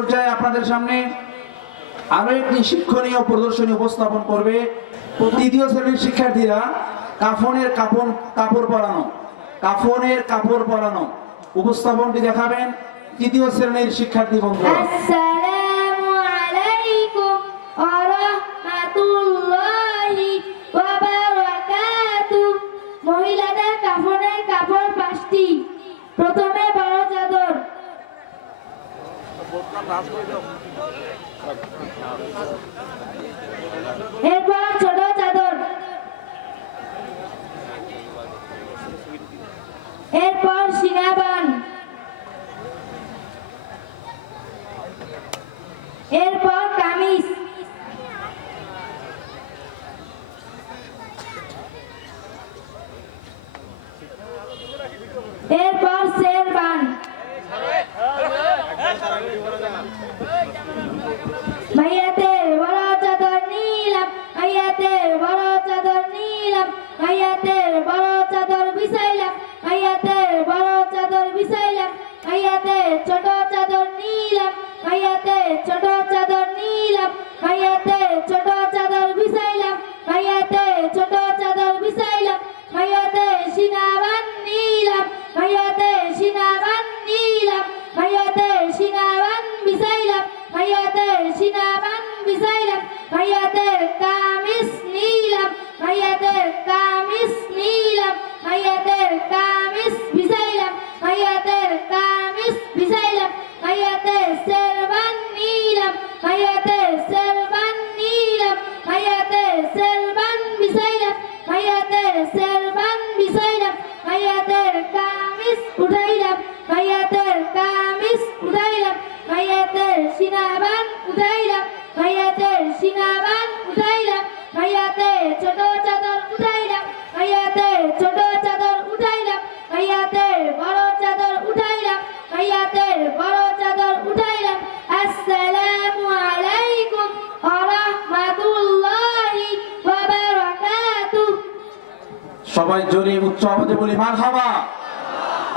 পর্যায়ে আপনাদের সামনে আরো একটি শিক্ষণীয় প্রদর্শনী উপস্থাপন করবে। তৃতীয় শ্রেণীর শিক্ষার্থীরা কাফনের কাপড় পরানো উপস্থাপনটি দেখাবেন তৃতীয় শ্রেণীর শিক্ষার্থী বন্ধুরা। আসসালামু আলাইকুম ওয়া রাহমাতুল্লাহি ওয়া বারাকাতুহু। মহিলাদের কাফনের কাপড় 5টি। প্রথমে বড় চাদর, এরপর ছোট চাদর, এরপর সিনাবান, এরপর কামিজ, এরপর শেরবান। ভাইয়াদের বড় চাদর নিলাম, ভাইয়াদের বড় চাদর নিলাম, ভাইয়াদের বড় চাদর বিছাইলাম, ভাইয়াদের বড় চাদর বিছাইলাম, ভাইয়াদের ছোট চাদর নিলাম, ভাইয়াদের ছোট চাদর নিলাম, ভাইয়াদের ছোট চাদর বিছাইলাম, ভাইয়াদের ছোট চাদর বিছাইলাম, ভাইয়াদের সিনাবান নিলাম, ভাইয়াদের সিনাবান নিলাম, ভাইয়াদের সিনাবান বিছাইলাম, ভাইয়াদের সিনাবান বিছাইলাম, ভাইয়াদের কামিজ নিলাম, ভাইয়াদের কামিজ নিলাম, ভাইয়াদের কামিজ বিছাইলাম, ভাইয়াদের কামিজ বিছাইলাম, ভাইয়াদের শেরবান নিলাম, ভাইয়াদের শেরবান নিলাম, ভাইয়াদের শেরবান বিছাইলাম, ভাইয়াদের শেরবান বিছাইলাম, ভাইয়াদের কামিজ উঠাইলাম, ভাইয়াদের কামিজ উঠাইলাম, ভাইয়াদের সিনাবান উঠাইলাম, ভাইয়াদের সিনাবান উঠাইলাম, ভাইয়াদের ছোট চাদর উঠাইলাম, ভাইয়াদের ছোট চাদর উঠাইলাম, ভাইয়াদের বড় চাদর উঠাইলাম, ভাইয়াদের বড় চাদর উঠাইলাম। আসসালামু আলাইকুম ওয়া রাহমাতুল্লাহি ওয়া বারাকাতুহু। সবাই জোরে উচ্চ আওয়াজে বলি মারহাবা।